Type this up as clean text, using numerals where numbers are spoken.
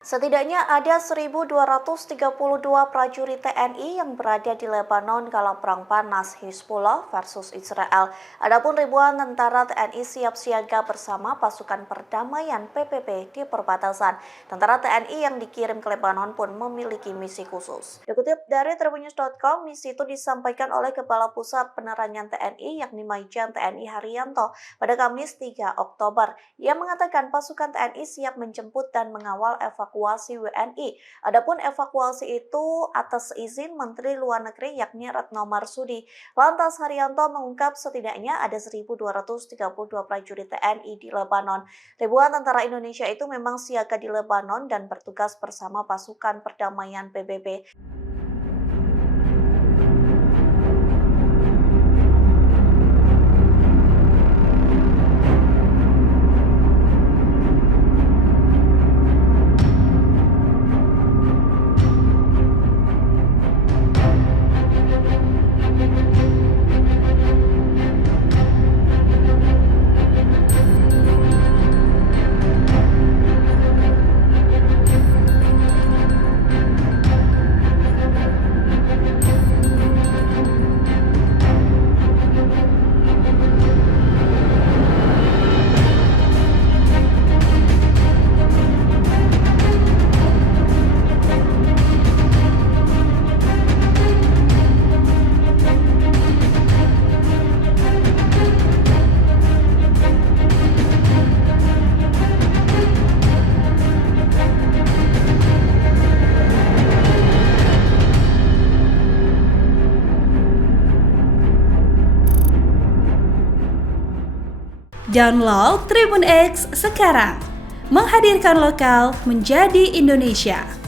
Setidaknya ada 1.232 prajurit TNI yang berada di Lebanon kala perang panas Hizbullah versus Israel. Adapun ribuan tentara TNI siap siaga bersama pasukan perdamaian PBB di perbatasan. Tentara TNI yang dikirim ke Lebanon pun memiliki misi khusus. Dikutip dari tribunnews.com, misi itu disampaikan oleh Kepala Pusat Penerangan TNI yakni Maijen TNI Haryanto pada Kamis 3 Oktober. Ia mengatakan pasukan TNI siap menjemput dan mengawal evakuasi WNI. Adapun evakuasi itu atas izin Menteri Luar Negeri yakni Retno Marsudi. Lantas Haryanto mengungkap setidaknya ada 1.232 prajurit TNI di Lebanon. Ribuan tentara Indonesia itu memang siaga di Lebanon dan bertugas bersama pasukan perdamaian PBB. Download Tribun X sekarang, menghadirkan lokal menjadi Indonesia.